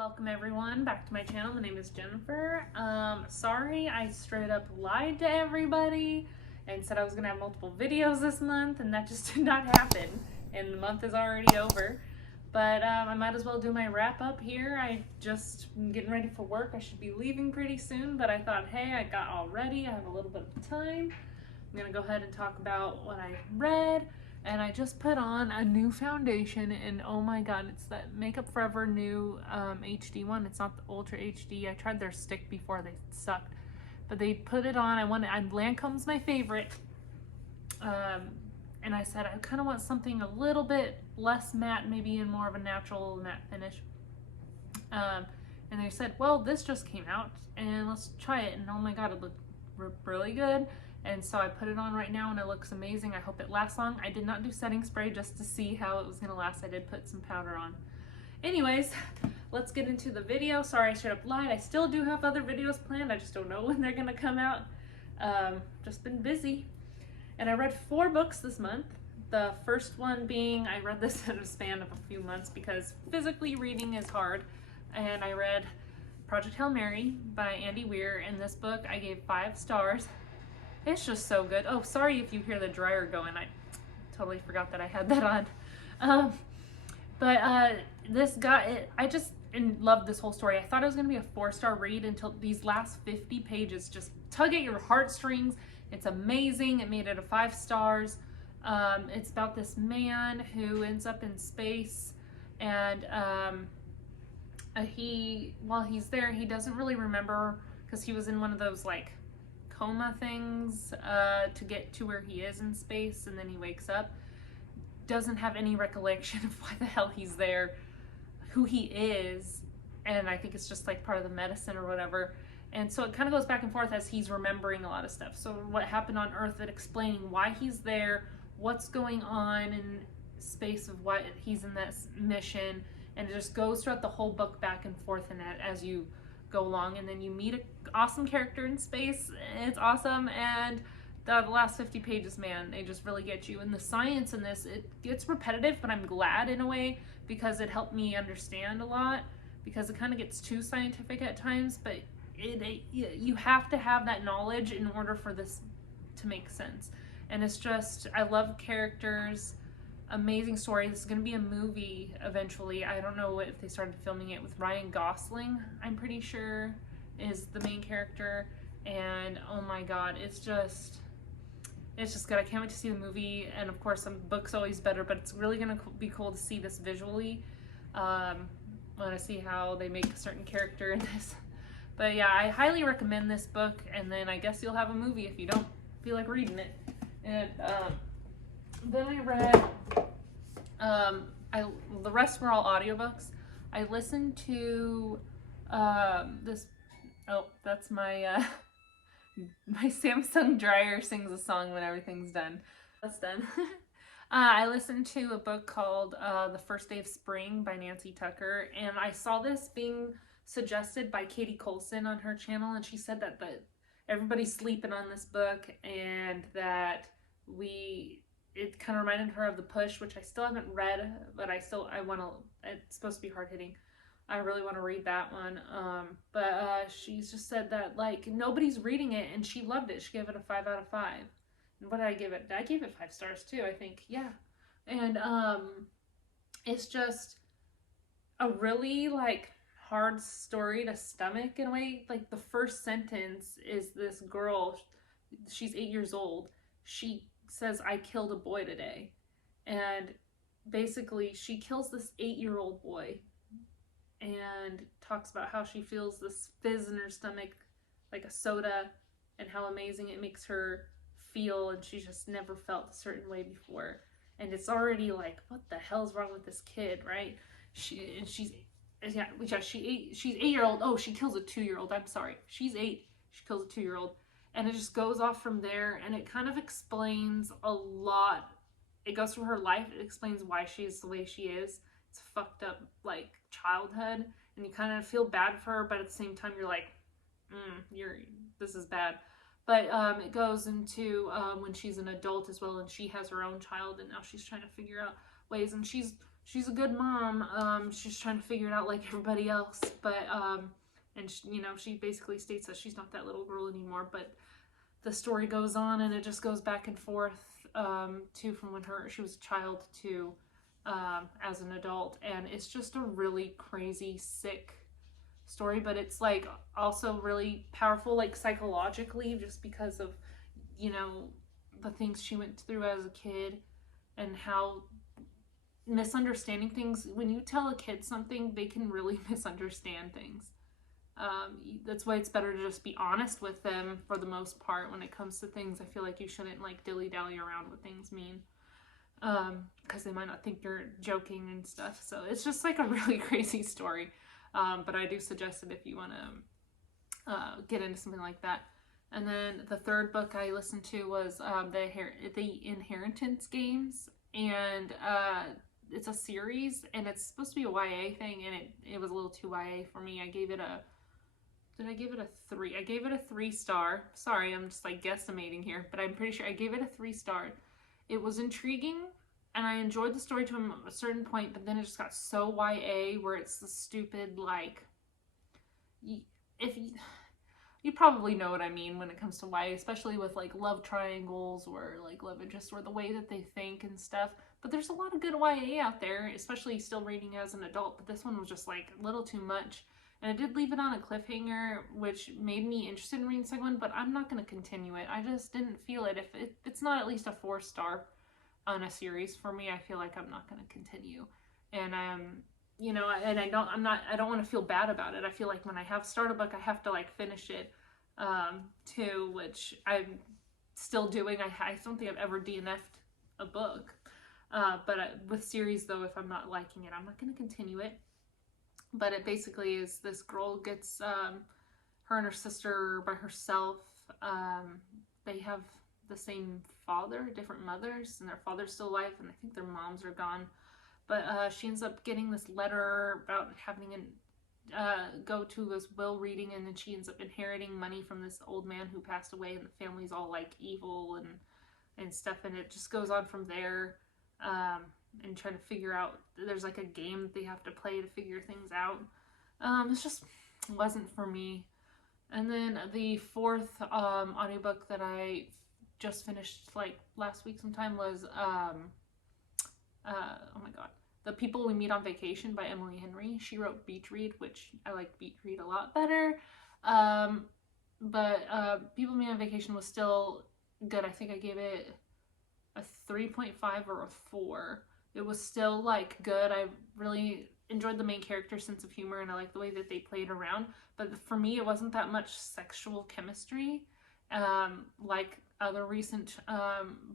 Welcome everyone back to my channel. My name is Jennifer. Sorry I straight up lied to everybody and said I was gonna have multiple videos this month, and that just did not happen, and the month is already over. But I might as well do my wrap up here. I just am getting ready for work. I should be leaving pretty soon, but I thought, hey, I got all ready. I have a little bit of time. I'm gonna go ahead and talk about what I read. And I just put on a new foundation, and oh my god, it's that Makeup Forever new HD one. It's not the Ultra HD. I tried their stick before, they sucked. But they put it on. Lancome's my favorite. And I said I kind of want something a little bit less matte, maybe in more of a natural matte finish. And they said, well, this just came out and let's try it. And oh my god, it looked really good. And so I put it on right now and it looks amazing. I hope it lasts long. I did not do setting spray just to see how it was gonna last. I did put some powder on. Anyways, let's get into the video. Sorry I straight up lied. I still do have other videos planned. I just don't know when they're gonna come out. Just been busy. And I read 4 books this month. The first one being, I read this in a span of a few months because physically reading is hard. And I read Project Hail Mary by Andy Weir. And this book I gave 5 stars. It's just so good. Oh, sorry if you hear the dryer going. I totally forgot that I had that on. This guy, I just loved this whole story. I thought it was going to be a 4-star read until these last 50 pages just tug at your heartstrings. It's amazing. It made it a 5 stars. It's about this man who ends up in space, and while he's there, he doesn't really remember because he was in one of those like coma things to get to where he is in space, and then he wakes up, doesn't have any recollection of why the hell he's there, who he is, and I think it's just like part of the medicine or whatever. And so it kind of goes back and forth as he's remembering a lot of stuff. So what happened on Earth, and explaining why he's there, what's going on in space, of why he's in this mission, and it just goes throughout the whole book back and forth in that as you go along, and then you meet an awesome character in space. It's awesome. And the last 50 pages, man, they just really get you. And the science in this, it gets repetitive, but I'm glad in a way because it helped me understand a lot, because it kind of gets too scientific at times, but you have to have that knowledge in order for this to make sense. And it's just, I love characters. Amazing story. This is going to be a movie eventually. I don't know if they started filming it, with Ryan Gosling, I'm pretty sure, is the main character. And oh my god, it's just good. I can't wait to see the movie. And of course, the book's always better, but it's really going to be cool to see this visually. I want to see how they make a certain character in this. But yeah, I highly recommend this book, and then I guess you'll have a movie if you don't feel like reading it. And then I read, the rest were all audiobooks. I listened to this, oh, that's my my Samsung dryer sings a song when everything's done. That's done. I listened to a book called The First Day of Spring by Nancy Tucker, and I saw this being suggested by Katie Colson on her channel, and she said that everybody's sleeping on this book, and that it kind of reminded her of The Push, which I still haven't read, but I want to, it's supposed to be hard-hitting. I really want to read that one. She's just said that, like, nobody's reading it, and she loved it. She gave it a 5 out of 5. And what did I give it? I gave it 5 stars too, I think. Yeah. And it's just a really, like, hard story to stomach in a way. Like, the first sentence is this girl, she's 8 years old. She says, I killed a boy today. And basically she kills this 8-year-old boy and talks about how she feels this fizz in her stomach like a soda, and how amazing it makes her feel, and she's just never felt a certain way before. And it's already like, what the hell's wrong with this kid, right? She's 8-year-old. Oh, she kills a 2-year-old. I'm sorry. She's 8. She kills a 2-year-old. And it just goes off from there, and it kind of explains a lot. It goes through her life. It explains why she's the way she is. It's a fucked up, like, childhood, and you kind of feel bad for her, but at the same time you're like, this is bad. But it goes into when she's an adult as well, and she has her own child, and now she's trying to figure out ways, and she's she's a good mom. She's trying to figure it out like everybody else, but and she basically states that she's not that little girl anymore. But the story goes on, and it just goes back and forth to from when she was a child to as an adult, and it's just a really crazy, sick story. But it's like also really powerful, like psychologically, just because of you know the things she went through as a kid and how misunderstanding things. When you tell a kid something, they can really misunderstand things. That's why it's better to just be honest with them for the most part when it comes to things. I feel like you shouldn't like dilly-dally around what things mean, because they might not think you're joking and stuff. So it's just like a really crazy story, but I do suggest it if you want to get into something like that. And then the third book I listened to was the Inheritance Games, and it's a series, and it's supposed to be a YA thing, and it was a little too YA for me. I gave it a 3? I gave it a 3-star. Sorry, I'm just like guesstimating here, but I'm pretty sure I gave it a 3-star. It was intriguing, and I enjoyed the story to a certain point, but then it just got so YA where it's the stupid, like, if you probably know what I mean when it comes to YA, especially with like love triangles or like love interest or the way that they think and stuff. But there's a lot of good YA out there, especially still reading as an adult, but this one was just like a little too much. And it did leave it on a cliffhanger, which made me interested in reading the second one, but I'm not going to continue it. I just didn't feel it. If it's not at least a 4-star on a series for me, I feel like I'm not going to continue. And and I don't want to feel bad about it. I feel like when I have started a book, I have to like finish it too, which I'm still doing. I don't think I've ever DNF'd a book. But with series though, if I'm not liking it, I'm not going to continue it. But it basically is this girl gets her and her sister by herself. They have the same father, different mothers, and their father's still alive, and I think their moms are gone. But she ends up getting this letter about having go to this will reading, and then she ends up inheriting money from this old man who passed away, and the family's all like evil and stuff, and it just goes on from there. And trying to figure out, there's like a game that they have to play to figure things out. It's just wasn't for me. And then the fourth audiobook that I just finished like last week sometime was oh my god, The People We Meet on Vacation by Emily Henry. She wrote Beach Read, which I like Beach Read a lot better. But People We Meet on Vacation was still good. I think I gave it a 3.5 or a 4. It was still like good. I really enjoyed the main character's sense of humor, and I like the way that they played around. But for me, it wasn't that much sexual chemistry like other recent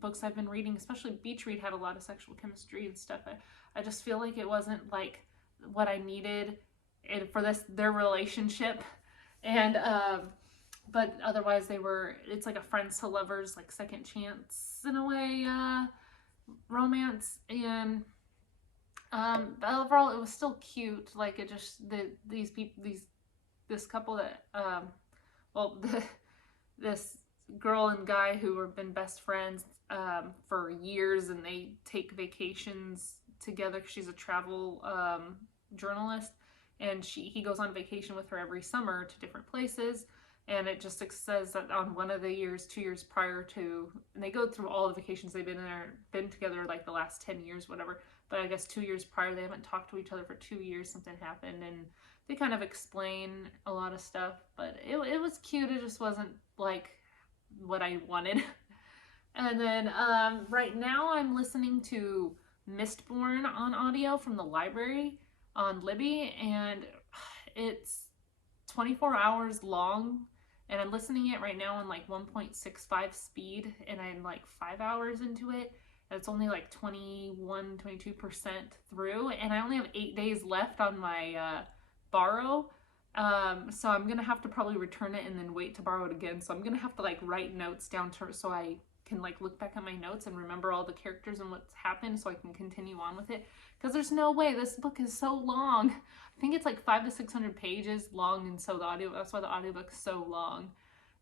books I've been reading. Especially Beach Read had a lot of sexual chemistry and stuff. I just feel like it wasn't like what I needed for their relationship. And but otherwise it's like a friends to lovers, like second chance in a way romance. And but overall it was still cute. Like it just this couple that this girl and guy who have been best friends for years, and they take vacations together. She's a travel journalist, and he goes on vacation with her every summer to different places. And it just says that on one of the years, 2 years prior to, and they go through all the vacations they've been together, like the last 10 years, whatever. But I guess 2 years prior, they haven't talked to each other for 2 years. Something happened, and they kind of explain a lot of stuff. But it was cute. It just wasn't like what I wanted. And then right now I'm listening to Mistborn on audio from the library on Libby, and it's 24 hours long, and I'm listening it right now on like 1.65 speed, and I'm like 5 hours into it, and it's only like 22% through, and I only have 8 days left on my borrow. So I'm gonna have to probably return it and then wait to borrow it again. So I'm gonna have to like write notes down so I can like look back at my notes and remember all the characters and what's happened, so I can continue on with it. Because there's no way, this book is so long. I think it's like 500 to 600 pages long, and so that's why the audiobook is so long.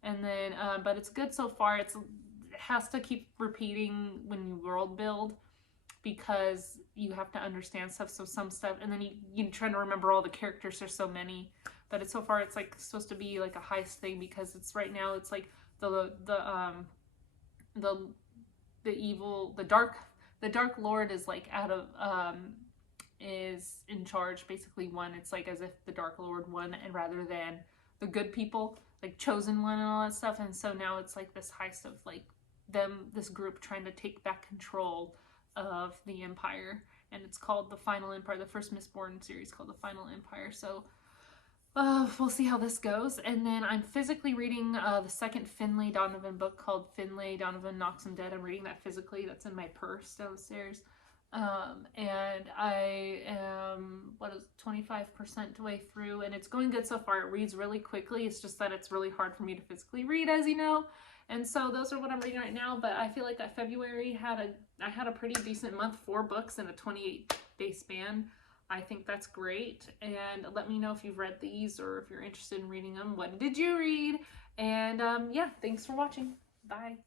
And then, but it's good so far. It has to keep repeating when you world build, because you have to understand stuff. So some stuff, and then you trying to remember all the characters. There's so many, but it's so far it's like supposed to be like a heist thing because it's right now it's like the evil the dark lord is like out of is in charge basically won. It's like as if the dark lord won and rather than the good people like chosen one and all that stuff. And so now it's like this heist of like this group trying to take back control of the empire, and it's called the Final Empire. The first Mistborn series called the Final Empire. So we'll see how this goes. And then I'm physically reading the second Finlay Donovan book called Finlay Donovan Knocks Him Dead. I'm reading that physically. That's in my purse downstairs. And I am, 25% way through, and it's going good so far. It reads really quickly. It's just that it's really hard for me to physically read, as you know. And so those are what I'm reading right now. But I feel like that February I had a pretty decent month, 4 books in a 28-day span. I think that's great. And let me know if you've read these or if you're interested in reading them. What did you read? And yeah, thanks for watching. Bye.